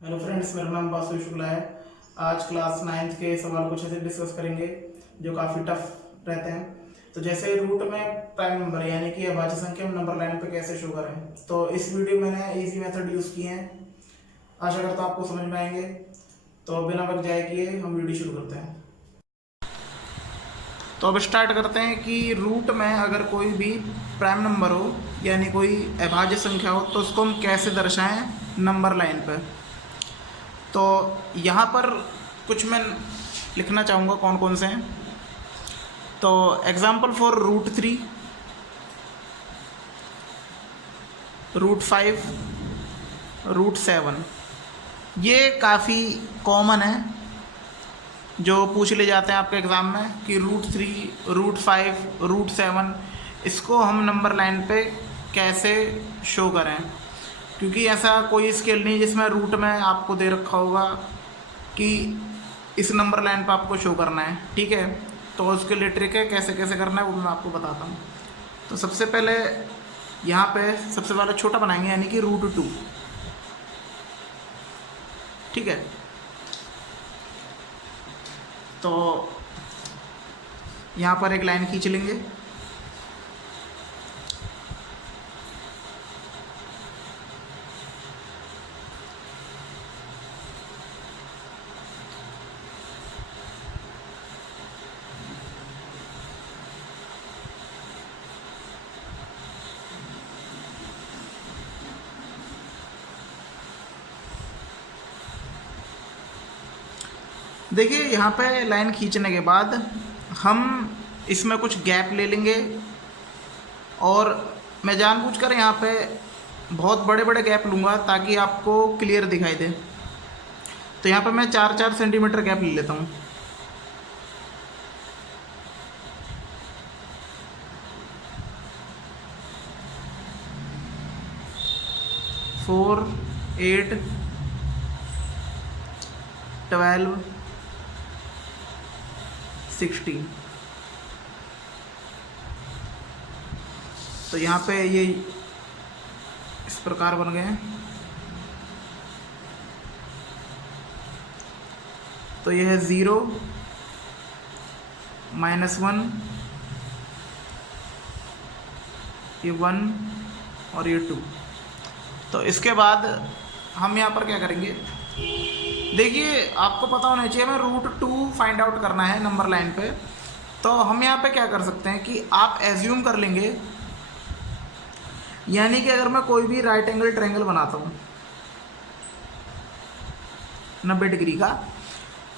Hello friends, मेरा नाम वासु शुक्ला है। आज क्लास 9th के सवाल कुछ ऐसे डिस्कस करेंगे जो काफ़ी टफ रहते हैं। तो जैसे रूट में प्राइम नंबर यानी कि अभाज्य संख्या हम नंबर लाइन पे कैसे शो करें, तो इस वीडियो में मैंने इजी मेथड यूज़ किए हैं। आशा करता हूँ आपको समझ में आएंगे। तो बिना वक्त जाए किए हम वीडियो शुरू करते हैं। तो अब स्टार्ट करते हैं कि रूट में अगर कोई भी प्राइम नंबर हो यानी कोई अभाज्य संख्या हो तो उसको हम कैसे दर्शाएं नंबर लाइन पर। तो यहाँ पर कुछ मैं लिखना चाहूँगा कौन कौन से हैं। तो एग्जाम्पल फॉर √3, √5, √7, ये काफ़ी कॉमन है जो पूछ ले जाते हैं आपके एग्ज़ाम में कि √3, √5, √7 इसको हम नंबर लाइन पे कैसे शो करें, क्योंकि ऐसा कोई स्केल नहीं जिसमें रूट में आपको दे रखा होगा कि इस नंबर लाइन पर आपको शो करना है। ठीक है, तो उसके लिए ट्रिक है कैसे कैसे करना है वो मैं आपको बताता हूँ। तो सबसे पहले यहाँ पे सबसे पहले छोटा बनाएंगे यानी कि √2। ठीक है, तो यहाँ पर एक लाइन खींच लेंगे। देखिए यहाँ पे लाइन खींचने के बाद हम इसमें कुछ गैप ले लेंगे, और मैं जानबूझकर यहाँ पे बहुत बड़े बड़े गैप लूँगा ताकि आपको क्लियर दिखाई दे। तो यहाँ पे मैं 4-4 सेंटीमीटर गैप ले लेता हूँ। फोर, 8, 12, 16। तो यहाँ पे ये इस प्रकार बन गए हैं। तो ये है 0, -1, ये 1 और ये 2। तो इसके बाद हम यहाँ पर क्या करेंगे, देखिए आपको पता होना चाहिए हमें √2 फाइंड आउट करना है नंबर लाइन पे। तो हम यहाँ पे क्या कर सकते हैं कि आप एज्यूम कर लेंगे, यानी कि अगर मैं कोई भी राइट एंगल ट्रायंगल बनाता हूँ 90 डिग्री का,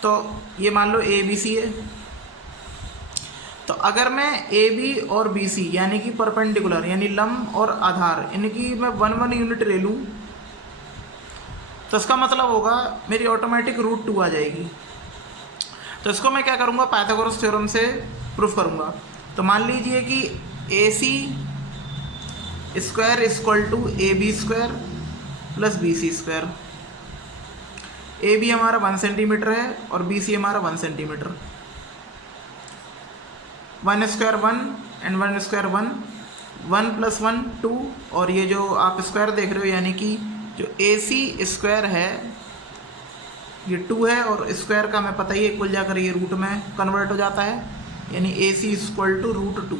तो ये मान लो ABC है। तो अगर मैं AB और BC यानी कि परपेंडिकुलर यानी लंब और आधार इनकी मैं 1-1 यूनिट ले लूँ, तो इसका मतलब होगा मेरी ऑटोमेटिक √2 आ जाएगी। तो इसको मैं क्या करूँगा, पाइथागोरस थ्योरम से प्रूफ करूँगा। तो मान लीजिए कि AC² = AB² + BC²। AB हमारा 1 सेंटीमीटर है और BC हमारा 1 सेंटीमीटर। 1² 1 एंड 1² 1, 1 + 1 2, और ये जो आप स्क्वायर देख रहे हो यानी कि जो AC² है ये 2 है, और स्क्वायर का हमें पता ही है कुल जाकर ये रूट में कन्वर्ट हो जाता है, यानी AC = √2।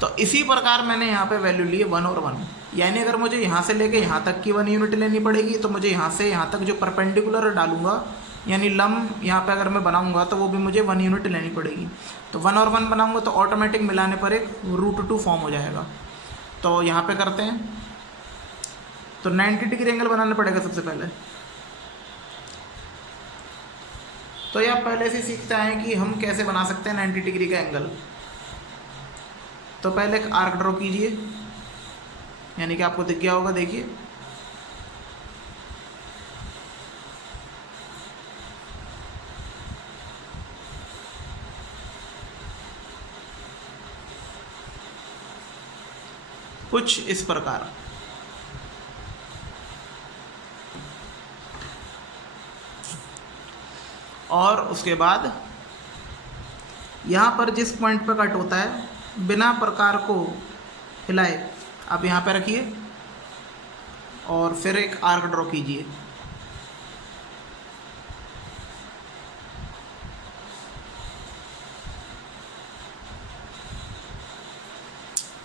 तो इसी प्रकार मैंने यहाँ पे वैल्यू ली है 1 और 1, यानी अगर मुझे यहाँ से लेके यहाँ तक की 1 यूनिट लेनी पड़ेगी तो मुझे यहाँ से यहाँ तक जो परपेंडिकुलर डालूंगा यानी लंब यहाँ पे अगर मैं बनाऊंगा तो वो भी मुझे 1 यूनिट लेनी पड़ेगी। तो 1 और 1 बनाऊंगा तो ऑटोमेटिक मिलाने पर एक √2 फॉर्म हो जाएगा। तो यहाँ पे करते हैं, तो 90 डिग्री एंगल बनाना पड़ेगा सबसे पहले। तो ये आप पहले से सीखते हैं कि हम कैसे बना सकते हैं 90 डिग्री का एंगल। तो पहले एक आर्क ड्रॉ कीजिए, यानी कि आपको दिख गया होगा, देखिए। कुछ इस प्रकार। और उसके बाद यहाँ पर जिस पॉइंट पर कट होता है बिना प्रकार को हिलाए आप यहाँ पे रखिए और फिर एक आर्क ड्रॉ कीजिए।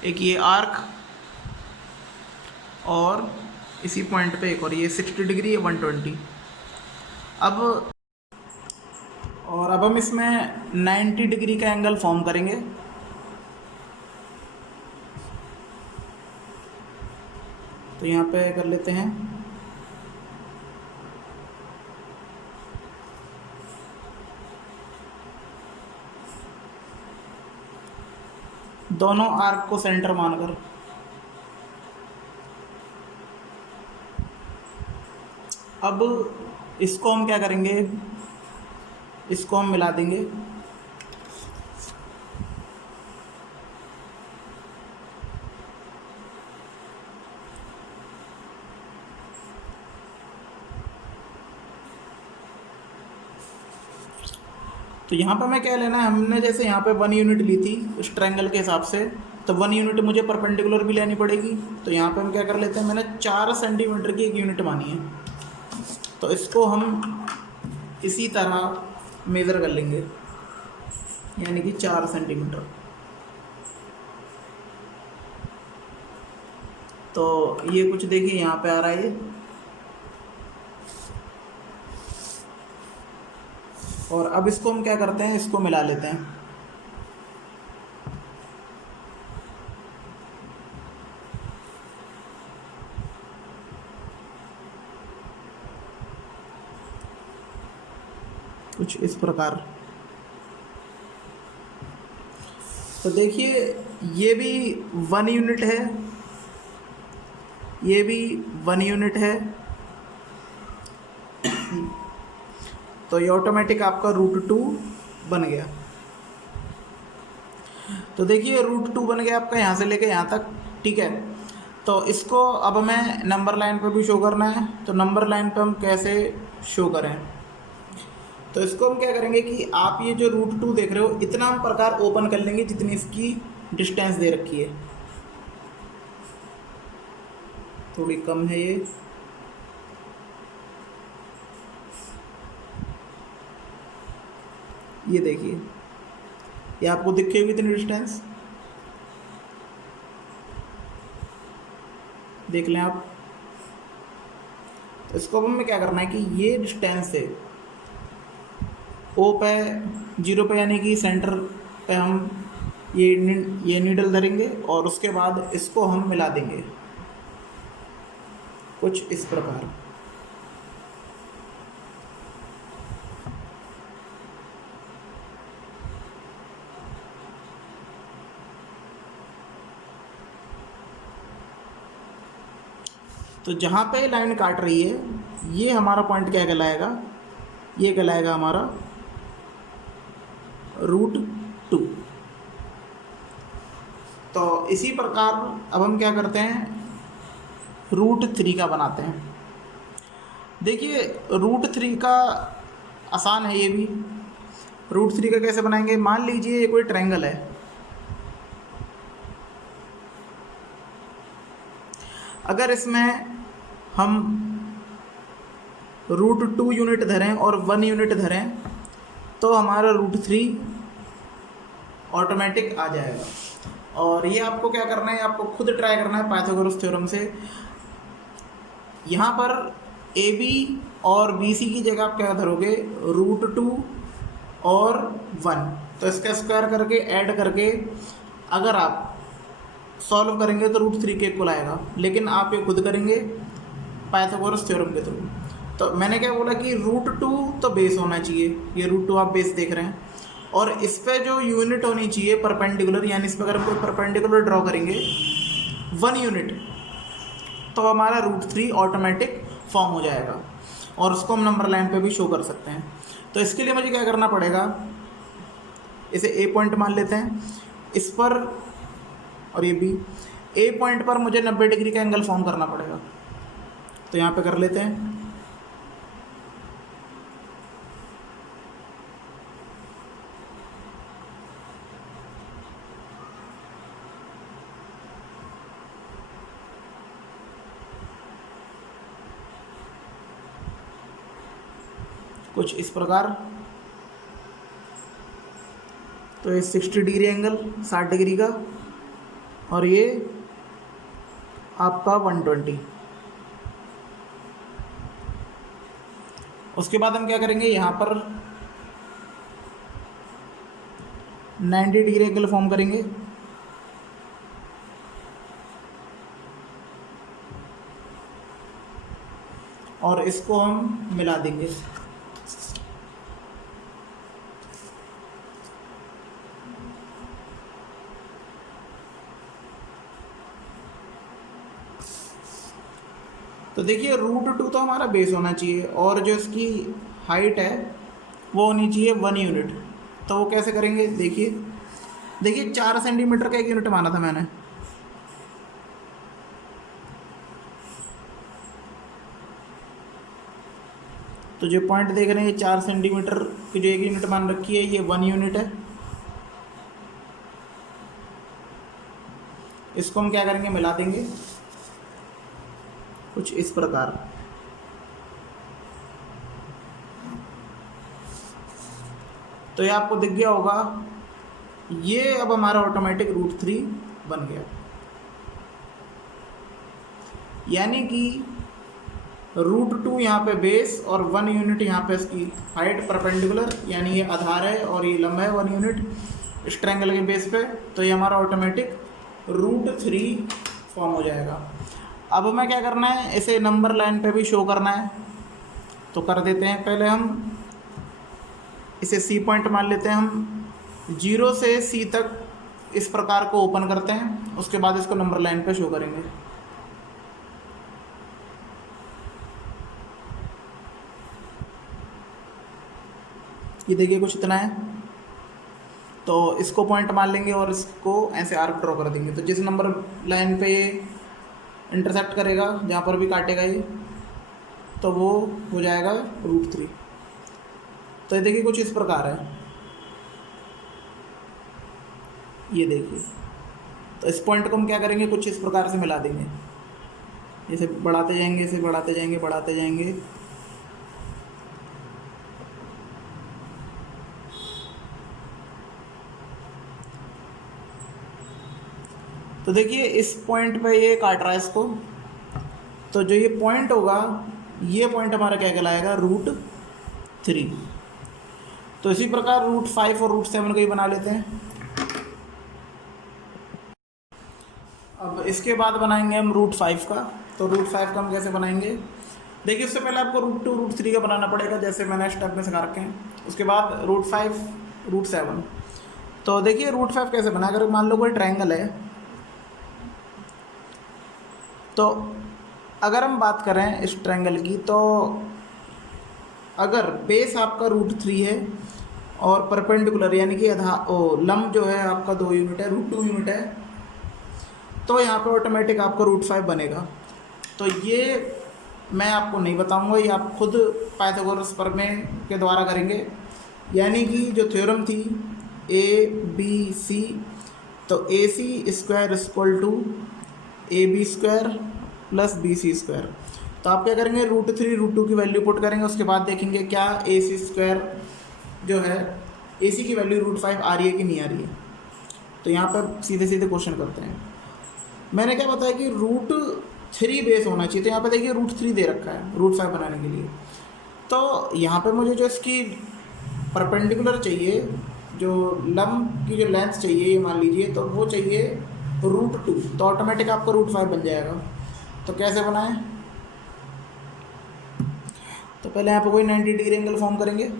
एक ये आर्क, और इसी पॉइंट पे एक और ये 60 डिग्री, ये 120। अब अब हम इसमें 90 डिग्री का एंगल फॉर्म करेंगे। तो यहाँ पे कर लेते हैं। दोनों आर्क को सेंटर मानकर अब इसको हम क्या करेंगे, इसको हम मिला देंगे। तो यहाँ पर मैं क्या लेना है, हमने जैसे यहाँ पे 1 यूनिट ली थी उस ट्रायंगल के हिसाब से, तो 1 यूनिट मुझे परपेंडिकुलर भी लेनी पड़ेगी। तो यहाँ पे हम क्या कर लेते हैं, मैंने 4 सेंटीमीटर की एक यूनिट मानी है, तो इसको हम इसी तरह मेज़र कर लेंगे, यानी कि 4 सेंटीमीटर। तो ये कुछ देखिए यहाँ पे आ रहा है ये, और अब इसको हम क्या करते हैं, इसको मिला लेते हैं। कुछ इस प्रकार। तो देखिए ये भी 1 यूनिट है, ये भी 1 यूनिट है, तो ये ऑटोमेटिक आपका √2 बन गया। तो देखिए √2 बन गया आपका यहाँ से लेके यहाँ तक, ठीक है। तो इसको अब हमें नंबर लाइन पे भी शो करना है, तो नंबर लाइन पे हम कैसे शो करें, तो इसको हम क्या करेंगे कि आप ये जो √2 देख रहे हो, इतना हम प्रकार ओपन कर लेंगे जितनी इसकी डिस्टेंस दे रखी है। थोड़ी कम है ये देखिए, ये आपको दिखेगी इतनी डिस्टेंस, देख लें आप। तो इसको अब हमें क्या करना है कि ये डिस्टेंस से ओ पे 0 पे, यानी कि सेंटर पे हम ये नीडल धरेंगे, और उसके बाद इसको हम मिला देंगे कुछ इस प्रकार। तो जहाँ पे लाइन काट रही है, ये हमारा पॉइंट क्या कहलाएगा, ये कहलाएगा हमारा √2। तो इसी प्रकार अब हम क्या करते हैं, √3 का बनाते हैं। देखिए √3 का आसान है ये भी। √3 का कैसे बनाएंगे, मान लीजिए ये कोई ट्रायंगल है, अगर इसमें हम √2 यूनिट धरें और 1 यूनिट धरें, तो हमारा √3 ऑटोमेटिक आ जाएगा। और ये आपको क्या करना है, आपको खुद ट्राई करना है पाइथागोरस थ्योरम से। यहाँ पर AB और BC की जगह आप क्या धरोगे, √2 और 1, तो इसका स्क्वायर करके ऐड करके अगर आप सॉल्व करेंगे तो √3 के इक्वल आएगा, लेकिन आप ये खुद करेंगे पाइथागोरस थ्योरम के थ्रू। तो मैंने क्या बोला कि √2 तो बेस होना चाहिए, ये √2 आप बेस देख रहे हैं, और इस पे जो यूनिट होनी चाहिए परपेंडिकुलर, यानी इस पर अगर हम कोई परपेंडिकुलर ड्रॉ करेंगे 1 यूनिट, तो हमारा √3 ऑटोमेटिक फॉर्म हो जाएगा, और उसको हम नंबर लाइन पे भी शो कर सकते हैं। तो इसके लिए मुझे क्या करना पड़ेगा, इसे A पॉइंट मान लेते हैं, इस पर और ये B, A पॉइंट पर मुझे 90 डिग्री का एंगल फॉर्म करना पड़ेगा। तो यहाँ पे कर लेते हैं। कुछ इस प्रकार। तो ये 60 डिग्री एंगल, 60 डिग्री का, और ये आपका 120। उसके बाद हम क्या करेंगे, यहाँ पर 90 डिग्री एंगल फॉर्म करेंगे। और इसको हम मिला देंगे। तो देखिए √2 तो हमारा बेस होना चाहिए और जो इसकी हाइट है वो होनी चाहिए 1 यूनिट। तो वो कैसे करेंगे, देखिए 4 सेंटीमीटर का 1 यूनिट माना था मैंने। तो जो पॉइंट देख रहे हैं, 4 सेंटीमीटर की जो 1 यूनिट मान रखी है, ये 1 यूनिट है। इसको हम क्या करेंगे, मिला देंगे कुछ इस प्रकार। तो ये आपको दिख गया होगा, ये अब हमारा ऑटोमेटिक √3 बन गया। यानी कि √2 यहाँ पे बेस और 1 यूनिट यहाँ पे इसकी हाइट परपेंडिकुलर, यानी ये आधार है और ये लंब है 1 यूनिट इस ट्रायंगल के बेस पे। तो ये हमारा ऑटोमेटिक √3 फॉर्म हो जाएगा। अब हमें क्या करना है, इसे नंबर लाइन पे भी शो करना है। तो कर देते हैं, पहले हम इसे C पॉइंट मान लेते हैं। हम 0 से C तक इस प्रकार को ओपन करते हैं, उसके बाद इसको नंबर लाइन पे शो करेंगे। ये देखिए कुछ इतना है। तो इसको पॉइंट मान लेंगे और इसको ऐसे आर्क ड्रॉ कर देंगे। तो जिस नंबर लाइन पे ये इंटरसेक्ट करेगा, जहाँ पर भी काटेगा ये, तो वो हो जाएगा √3। तो ये देखिए कुछ इस प्रकार है, ये देखिए। तो इस पॉइंट को हम क्या करेंगे, कुछ इस प्रकार से मिला देंगे। इसे बढ़ाते जाएंगे, इसे बढ़ाते जाएंगे, बढ़ाते जाएंगे। तो देखिए इस पॉइंट पे ये काट रहा है इसको। तो जो ये पॉइंट होगा, ये पॉइंट हमारा क्या कहलाएगा, √3। तो इसी प्रकार √5 और √7 को ही बना लेते हैं। अब इसके बाद बनाएंगे हम √5 का। तो √5 का हम कैसे बनाएंगे, देखिए उससे पहले आपको √2 √3 का बनाना पड़ेगा, जैसे मैंने स्टेप में सिखा रखे हैं। उसके बाद √5 √7। तो देखिए √5 कैसे बना, अगर मान लो कोई ट्रायंगल है, तो अगर हम बात करें इस ट्रायंगल की, तो अगर बेस आपका √3 है और परपेंडिकुलर यानी कि लंब जो है आपका 2 यूनिट है, √2 यूनिट है, तो यहाँ पे ऑटोमेटिक आपको √5 बनेगा। तो ये मैं आपको नहीं बताऊंगा, ये आप खुद पाइथागोरस प्रमेय के द्वारा करेंगे। यानी कि जो थ्योरम थी ABC, तो AC² = AB² + BC²। तो आप क्या करेंगे, √3 √2 की वैल्यू पुट करेंगे। उसके बाद देखेंगे क्या AC² जो है, AC की वैल्यू √5 आ रही है कि नहीं आ रही है। तो यहाँ पर सीधे सीधे क्वेश्चन करते हैं। मैंने क्या बताया कि √3 बेस होना चाहिए। तो यहाँ पे देखिए √3 दे रखा है √5 बनाने के लिए। तो यहाँ पे मुझे जो इसकी परपेंडिकुलर चाहिए, जो लंब की जो लेंथ चाहिए, ये मान लीजिए, तो वो चाहिए √2। तो ऑटोमेटिक आपका √5 बन जाएगा। तो कैसे बनाएं, तो पहले यहाँ पे कोई 90 डिग्री एंगल फॉर्म करेंगे।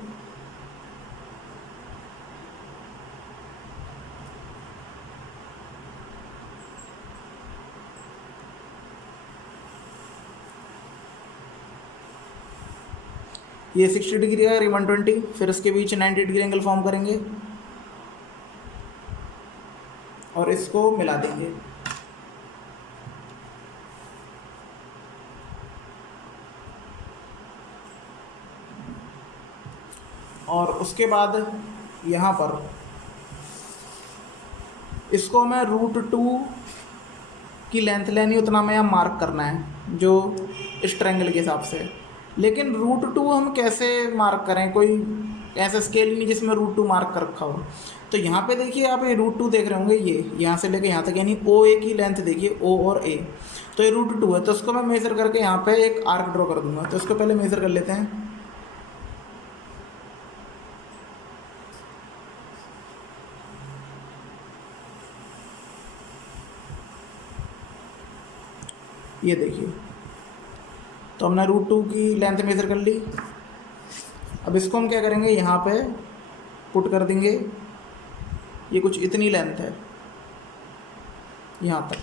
ये 60 डिग्री है, 120, फिर इसके बीच 90 डिग्री एंगल फॉर्म करेंगे और इसको मिला देंगे। और उसके बाद यहाँ पर इसको हमें √2 की लेंथ लेनी, उतना हमें यहाँ मार्क करना है जो इस ट्रायंगल के हिसाब से। लेकिन √2 हम कैसे मार्क करें, कोई ऐसा स्केल ही नहीं जिसमें √2 मार्क कर रखा हो। तो यहाँ पे देखिए आप ये √2 देख रहे होंगे, ये यहाँ से लेके यहाँ तक, यानी OA की लेंथ देखिए, O और A, तो ये √2 है। तो इसको मैं मेज़र करके यहाँ पे एक आर्क ड्रॉ कर दूंगा। तो इसको पहले मेज़र कर लेते हैं। ये देखिए, तो हमने √2 की लेंथ मेज़र कर ली। अब इसको हम क्या करेंगे, यहाँ पे पुट कर देंगे। ये कुछ इतनी लेंथ है यहाँ तक।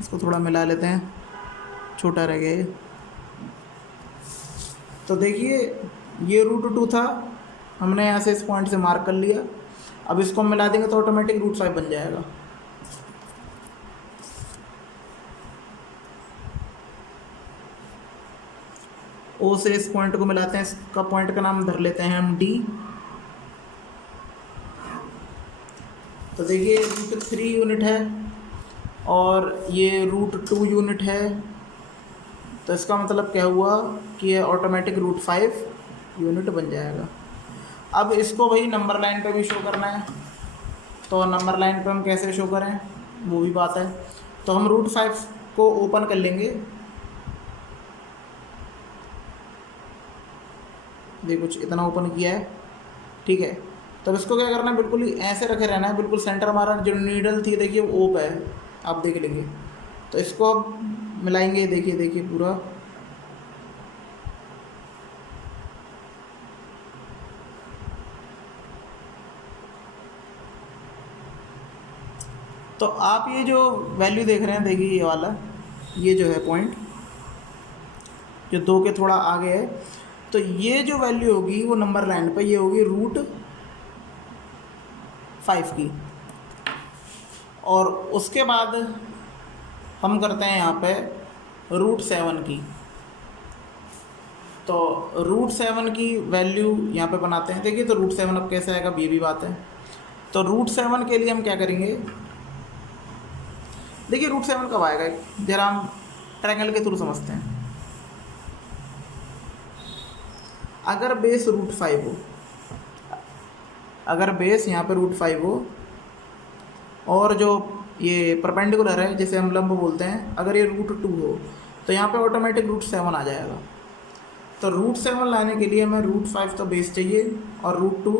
इसको थोड़ा मिला लेते हैं, छोटा रह गया ये। तो देखिए ये √2 था, हमने यहाँ से इस पॉइंट से मार्क कर लिया। अब इसको हम मिला देंगे तो ऑटोमेटिक √5 बन जाएगा। O से इस पॉइंट को मिलाते हैं, इसका पॉइंट का नाम धर लेते हैं हम D। तो देखिए √3 यूनिट है और ये √2 यूनिट है। तो इसका मतलब क्या हुआ कि ये ऑटोमेटिक √5 यूनिट बन जाएगा। अब इसको भाई नंबर लाइन पे भी शो करना है, तो नंबर लाइन पे हम कैसे शो करें वो भी बात है। तो हम √5 को ओपन कर लेंगे। देखिए कुछ इतना ओपन किया है, ठीक है। तब इसको क्या करना है, बिल्कुल ही ऐसे रखे रहना है, बिल्कुल सेंटर हमारा जो नीडल थी देखिए वो पे है, आप देख लेंगे। तो इसको अब मिलाएंगे, देखिए देखिए पूरा। तो आप ये जो वैल्यू देख रहे हैं, देखिए ये वाला, ये जो है पॉइंट जो 2 के थोड़ा आगे है, तो ये जो वैल्यू होगी वो नंबर लाइन पे ये होगी √5 की। और उसके बाद हम करते हैं यहाँ पे √7 की। तो √7 की वैल्यू यहाँ पे बनाते हैं। देखिए तो √7 अब कैसे आएगा, ये भी बात है। तो √7 के लिए हम क्या करेंगे, देखिए √7 कब आएगा, जरा हम ट्रायंगल के थ्रू समझते हैं। अगर बेस √5 हो, अगर बेस यहाँ पे √5 हो और जो ये परपेंडिकुलर है जिसे हम लंब बोलते हैं, अगर ये √2 हो तो यहाँ पे ऑटोमेटिक √7 आ जाएगा। तो √7 लाने के लिए हमें √5 तो बेस चाहिए और √2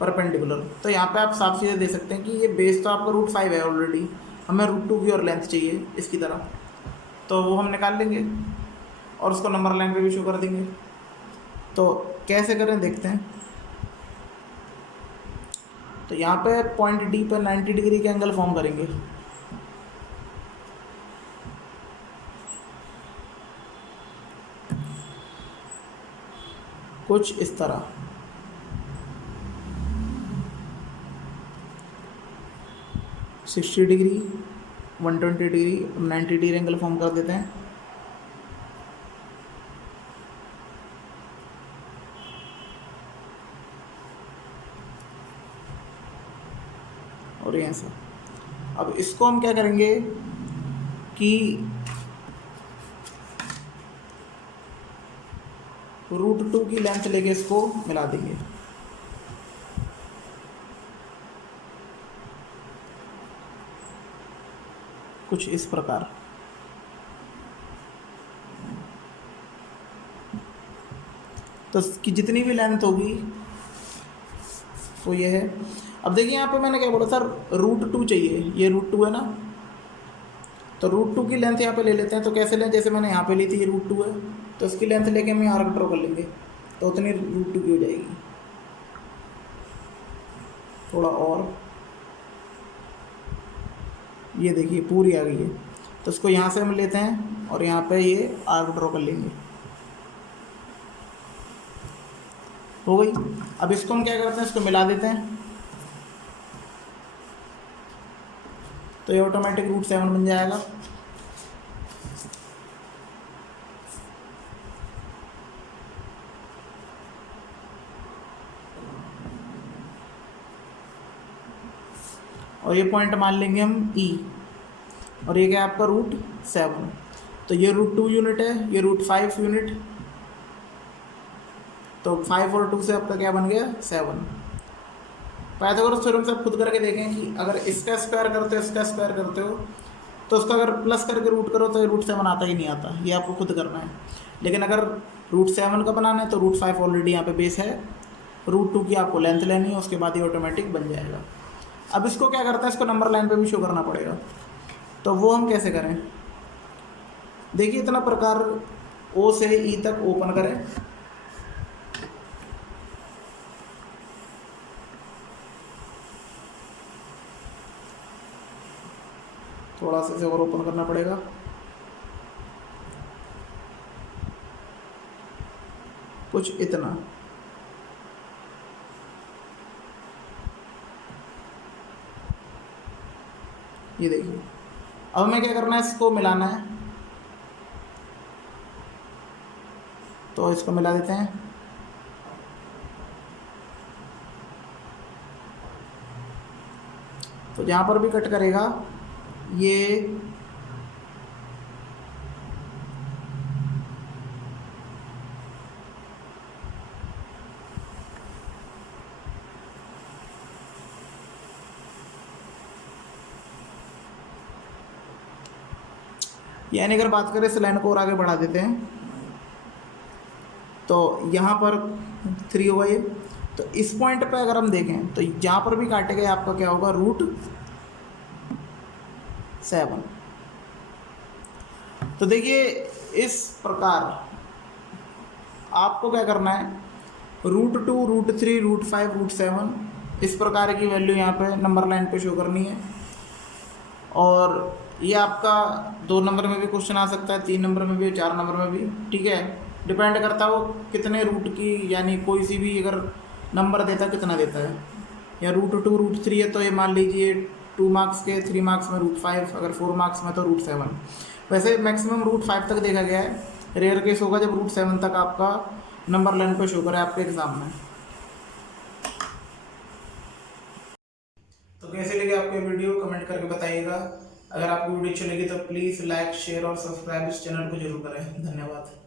परपेंडिकुलर। तो यहाँ पे आप साफ सीधे दे सकते हैं कि ये बेस तो आपका √5 है ऑलरेडी, हमें √2 की और लेंथ चाहिए इसकी तरह। तो वो हम निकाल लेंगे और उसको नंबर लाइन पे भी शो कर देंगे। तो कैसे करें देखते हैं। तो यहाँ पे पॉइंट D पर 90 डिग्री के एंगल फॉर्म करेंगे। कुछ इस तरह। $60 degree, 120 degree, 90 degree angle form कर देते हैं। और यहाँ से अब इसको हम क्या करेंगे कि √2 की लेंथ लेके इसको मिला देंगे। कुछ इस प्रकार। तो इसकी जितनी भी लेंथ होगी वो ये है। अब देखिए यहाँ पे मैंने क्या बोला था, √2 चाहिए, ये √2 है ना। तो √2 की लेंथ यहाँ पे ले लेते हैं। तो कैसे लें, जैसे मैंने यहाँ पे ली थी, ये √2 है, तो इसकी लेंथ लेके हम यहाँ आर्क ड्रॉ कर लेंगे, तो उतनी √2 की हो जाएगी। थोड़ा और, ये देखिए पूरी आ गई है। तो इसको यहाँ से हम लेते हैं और यहाँ पे ये आर्क ड्रॉ कर लेंगे, हो गई। अब इसको हम क्या करते हैं, इसको मिला देते हैं, तो ये ऑटोमेटिक √7 बन जाएगा। और ये पॉइंट मान लेंगे हम E, और ये क्या है आपका √7। तो ये √2 यूनिट है, ये √5 यूनिट, तो 5 और 2 से आपका क्या बन गया 7। पाइथागोरस थ्योरम से आप खुद करके देखें कि अगर इसका स्क्वायर करते हो इसका स्क्वायर करते हो तो उसका अगर प्लस करके रूट करो तो ये √7 आता ही नहीं आता, ये आपको खुद करना है। लेकिन अगर √7 का बनाना है तो √5 ऑलरेडी यहाँ पे बेस है, √2 की आपको लेंथ लेनी है, उसके बाद ये ऑटोमेटिक बन जाएगा। अब इसको क्या करता है, इसको नंबर लाइन पे भी शो करना पड़ेगा, तो वो हम कैसे करें। देखिए इतना प्रकार O से E तक ओपन करें, थोड़ा सा इसे और ओपन करना पड़ेगा, कुछ इतना। ये देखिए अब हमें क्या करना है, इसको मिलाना है, तो इसको मिला देते हैं। तो जहाँ पर भी कट करेगा ये यानी अगर बात करें इस लाइन को और आगे बढ़ा देते हैं तो यहाँ पर 3 होगा ये। तो इस पॉइंट पे अगर हम देखें तो जहाँ पर भी काटेगा आपका क्या होगा √7। तो देखिए इस प्रकार आपको क्या करना है, √2 √3 √5 √7 इस प्रकार की वैल्यू यहाँ पे नंबर लाइन पे शो करनी है। और ये आपका 2 नंबर में भी क्वेश्चन आ सकता है, 3 नंबर में भी, 4 नंबर में भी, ठीक है। डिपेंड करता है वो कितने रूट की, यानी कोई सी भी अगर नंबर देता है कितना देता है। या √2 √3 है तो ये मान लीजिए 2 मार्क्स के, 3 मार्क्स में √5, अगर 4 मार्क्स में तो √7। वैसे मैक्सिमम √5 तक देखा गया है, रेयर केस होगा जब √7 तक आपका नंबर लाइन पर शो करे आपके एग्जाम में। तो कैसे लगे आपको वीडियो कमेंट करके बताइएगा। अगर आपको वीडियो अच्छी लगी तो प्लीज़ लाइक शेयर और सब्सक्राइब इस चैनल को जरूर करें। धन्यवाद।